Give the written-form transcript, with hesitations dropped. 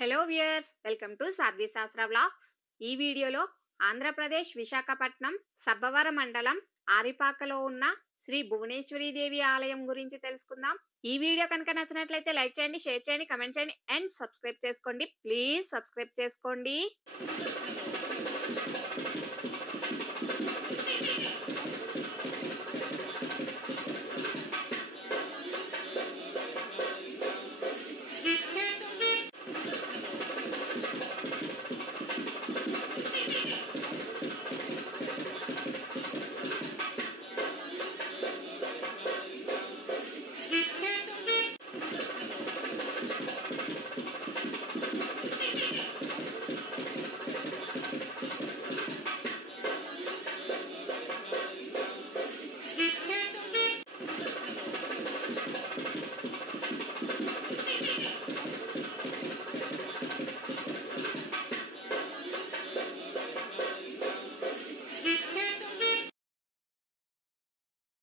Hello viewers, welcome to సాధ్వి శాస్త్ర vlogs. ఈ వీడియోలో ఆంధ్రప్రదేశ్ విశాఖపట్నం సబ్బవరం మండలం ఆరిపాకలో ఉన్న శ్రీ భువనేశ్వరి దేవి ఆలయం గురించి తెలుసుకుందాం. ఈ వీడియో కనుక నచ్చినట్లయితే లైక్ చేయండి, షేర్ చేయండి, కమెంట్ చేయండి అండ్ సబ్స్క్రైబ్ చేసుకోండి. ప్లీజ్ సబ్స్క్రైబ్ చేసుకోండి.